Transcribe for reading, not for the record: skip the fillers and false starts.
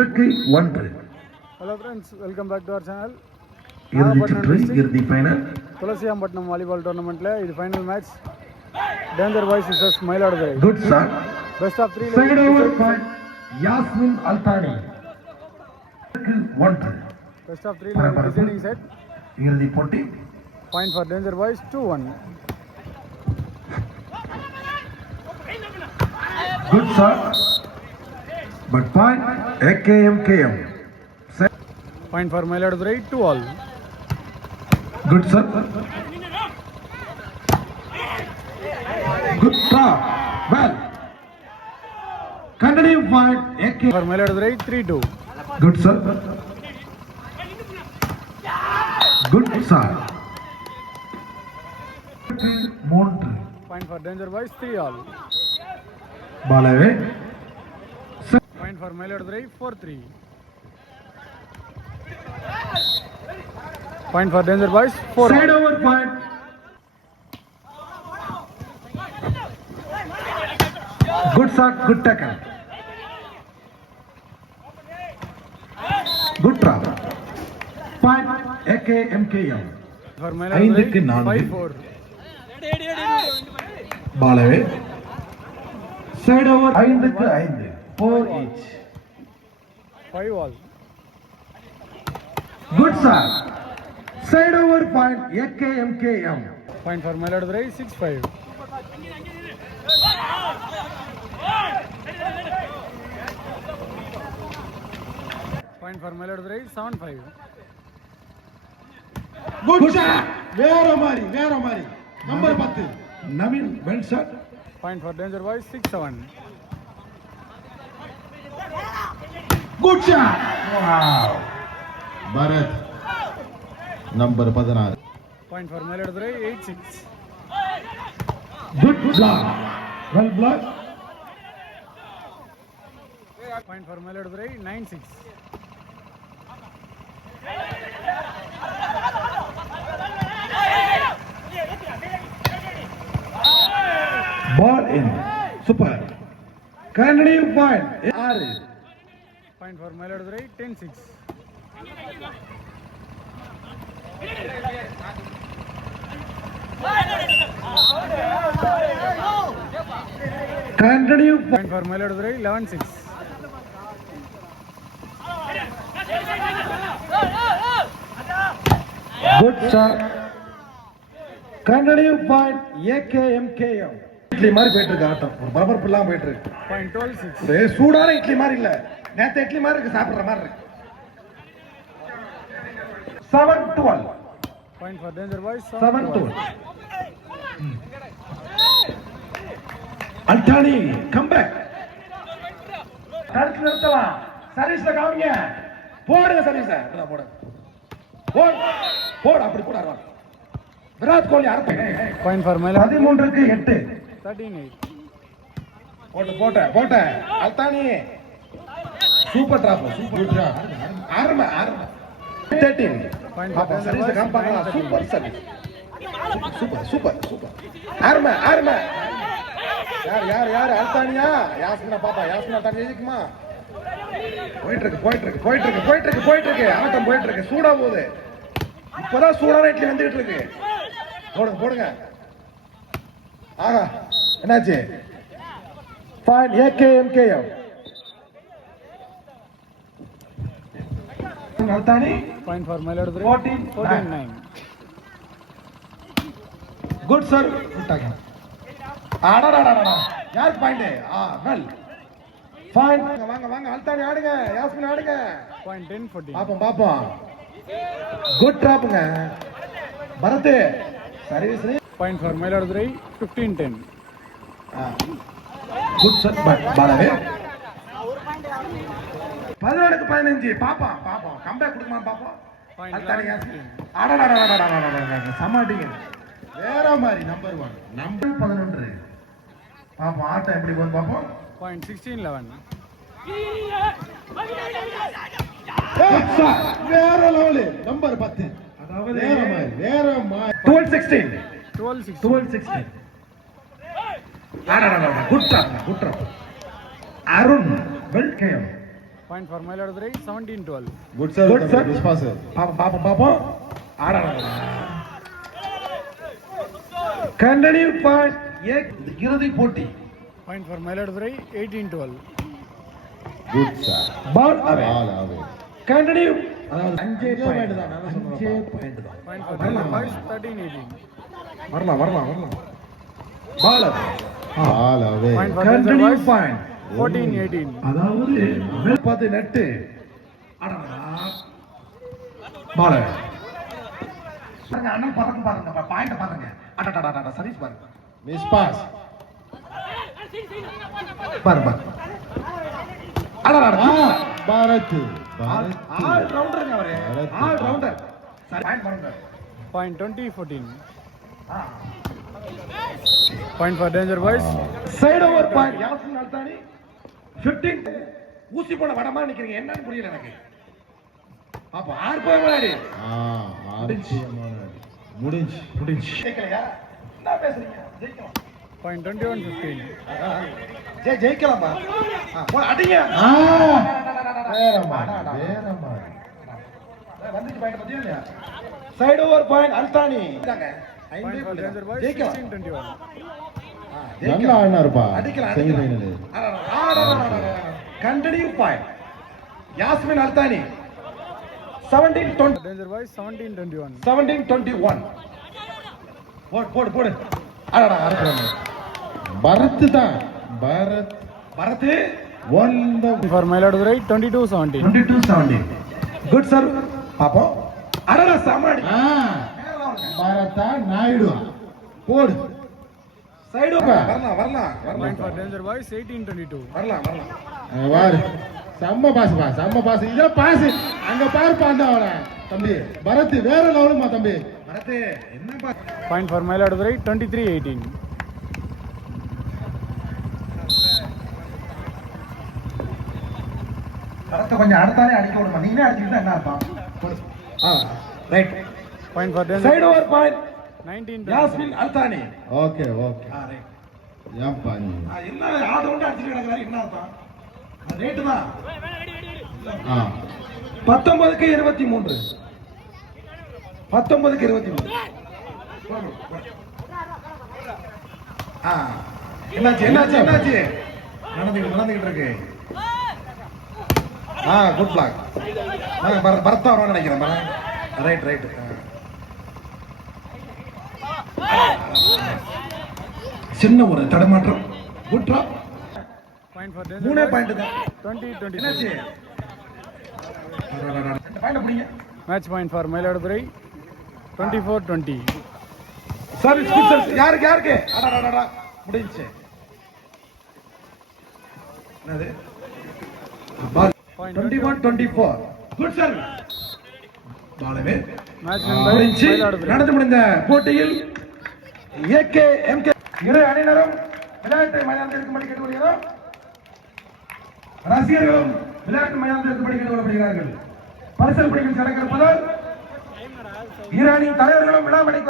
ஒன்றுக்கு ஒன்று. Hello friends, welcome back to our channel. இறுதி சுற்று, இறுதி ஃபைனல். துளசியாம்பட்டினம் வாலிபால் டோர்னமெண்ட்ல இது final match. Danger Boys vs Mayiladuthurai. Good shot. Best of 3 side over point Yasmin Althani. ஒன்று. Best of 3 deciding set. இறுதி போட்டி. Point for Danger Boys 2-1. Good shot. But point AKM. Point for Mailadurai 2-all. Good shot. Good shot. Well. Continue point AKM. For Mailadurai 3-2. Good shot. Good shot. மூன்று. Point for Danger Boys 3-all. பாலவே. Point for Mailadurai 4-3. Point for Danger Boys 4-all. Side over point. Good shot, good tackle. Good drop. Point AKMKM. For Mailadurai 5-4. பாலவே. Side over 5க்கு 5. 4 each. 5-all. Good shot. Side over point AKMKM. Point for Mailadurai 6-5. Point for Mailadurai 7-5. Good shot. வேற மாதிரி. Number 10. Naveen well shot. Point for Danger Boys 6-7. Good shot. Wow. Bharat. Number 16. Point for Mailadurai 8-6. Good block. Well blocked. Point for Mailadurai 9-6. Ball in. Super. Continue point. 6. Point for Mailadurai 10-6. Continue point. Point for Mailadurai 11-6. Good shot. Continue point AKMKM. Idli மாதிரி போயிட்டு இருக்கு ஆட்டம். ஒரு பரபரப்பு இல்லாம போயிட்டு இருக்கு. Point 12-6. சூடான இட்லி மாதிரி இல்ல. நேத்து இட்லி மாதிரி இருக்கு, சாப்பிடுற மாதிரி இருக்கு. 7-12. Point for Danger Boys 7-12. Althani come back. Correct நிறுத்தலாம். சர்வீஸ்ல காமிங்க. போடுங்க சர்வீஸ். போடு. போடு அப்படி போடாதா. விராட் கோலி அறுப்பு. Point for Mailadurai 13க்கு 8. 13-8. போட்ட Al Thani super drop. Super drop. ஆரம்ப 13. Point for Danger service Boys காமிப்பாங்க. 9-13. Super service. சூப்பர். ஆரம்ப. யார் அல்தானியா? யாஸ்மினா பாப்பா. யாஸ்மினா தானே இருக்குமா? போயிட்டு இருக்கு. ஆட்டம் போயிட்டு இருக்கு. சூடா போகுது. இப்பதான் சூடான இட்லி வந்துகிட்டு இருக்கு. போடுங்க. ஆகா, என்னாச்சு? Fine AKMKM. Althani. Point for Mailadurai 14-9. Good sir. அடடடடடா. யார் பாயிண்ட்? வெல். ஃபைன். வாங்க அல்தானி ஆடுங்க. யாஸ்மின் ஆடுங்க. Point 10-14. பாப்போம். குட் டிராப்ங்க. Bharath service. Point for Mailadurai 15-10. Good sir. பாலவே. 11க்கு 15. பாப்போம். கம்பேக் கொடுக்குமா பாப்போம். Point Althani 11-15. அடடடடடடடடடட. சமாட்டிங்க. வேற மாதிரி நம்பர் 1. நம்பர் 11. பாப்போம் ஆட்டம் எப்படி போகுது பாப்போம். Point 16-11. வேற லெவல். நம்பர் 10. அதாவது வேற மாதிரி 12-16. 12-16. அடடடட. Good drop. Arun welcome. Point for Mayiladurai, 17-12. Good sir. Good sir. Response sir. பாப்போம் ஆடா கண்டினியூ பாயிண்ட் இறுதி போட்டி. Point for Mayiladurai, 18-12. Good sir. Ball away Ball away. Continue அதாவது 5 point பாயிண்ட் தான், தான். நான் 5 பாயிண்ட் தான். Point for Delhi Boys, 13-18. வரலாம் பால் அவே Ball away. Point for Delhi continue Boys, point 14-18. அதாவது 10 நெட்டு அடடா பால் அவே பாருங்க அண்ணன் பாருங்க பாயிண்ட் பாருங்க அடடடடட சர்வீஸ் பாருங்க Miss pass. பாருங்க அடடடா Bharat. ஆல் ரவுண்டருங்க அவரு Bharat. ஆல் ரவுண்டர் சரி பாயிண்ட் பாருங்க Point 20-14. Point for Danger Boys, side over point Yasin Althani shooting ஊசி போன வடமா நிக்கிறீங்க என்னன்னு புரியல எனக்கு அப்ப 6 போய் விளையாடி முடிஞ்சு ஜெயிக்கலையா என்ன பேசுறீங்க ஜெயிக்கலாம் point 21-15. ஜெயிக்கலாமா போய் அடிங்க வந்துச்சு பாயிண்ட் பத்தியா இல்லையா side over point Al Thani Point for Danger Boys, ஜெயிக்கலாம் 16-21. நல்லா ஆடினாருப்பா அடிக்கலாம் semi-final continue point Yasmin Al Thani 17-20 Danger Boys, 17-21. 17-21 போடு அடடா அறுக்குறாங்க பரத் தான் Bharat Bharat one For Mayiladurai, 22-17. 22-17 good serve பாப்போம் அடடா சாமாடி பரத்தா நாயுடு போடு சைடு வரலாம் Point for Danger Boys, 18-22. வரலாம் வாரு செம்ம பாஸ் இத பாஸ் அங்க பாருப்பா அந்த அவன தம்பி பரத் வேற லெவலுமா தம்பி பரத் என்னப்பா Point for Mayiladurai, 23-18. பரத் கொஞ்சம் அடுத்தானே அடிக்க விடுமா நீனே அடிச்சிட்டு என்ன அர்த்தம் right Point for Danger side Boys, over point 19-20. Yasmin Al Thani okay right ஏன்பா நீ என்ன ஆடு வந்து அடிச்சுட்டு கிடக்குறாரு என்ன அர்த்தம் ரேட்டு தான் 19க்கு 23 என்னாச்சு நடந்துகிட்டு இருக்கு குட் பிளாக் பரத்தா வருவான்னு நினைக்கிறேன் ரைட் சின்ன ஒரு தடமாற்றம் குட் ட்ராப் Point for மூணே Danger பாயிண்ட் Boys, தான் 20-23. என்னாச்சு பாயிண்ட் பிடிங்க Match point for Mayiladurai, 24-20. Service good service யாருக்கு அடடடடா முடிஞ்சு என்னது பால் 21-24 குட் சர்வீஸ் பாலவே Match win by முடிஞ்சு Mayiladurai. நடந்து முடிந்த போட்டியில் ஏகே எம்கே இரு அணியினரும் விளையாட்டு மைதானத்தில் இருக்கும்படி கேட்டுக்கொள்கிறோம் ரசிகர்களும் விளையாட்டு மைதானத்தில் இருக்கும்படி கேட்டுக்கொள்ளப்படுகிறார்கள் பரிசல் பிடிக்கும் சடங்கு இருப்பதால் இரு அணி தலைவர்களும் விழா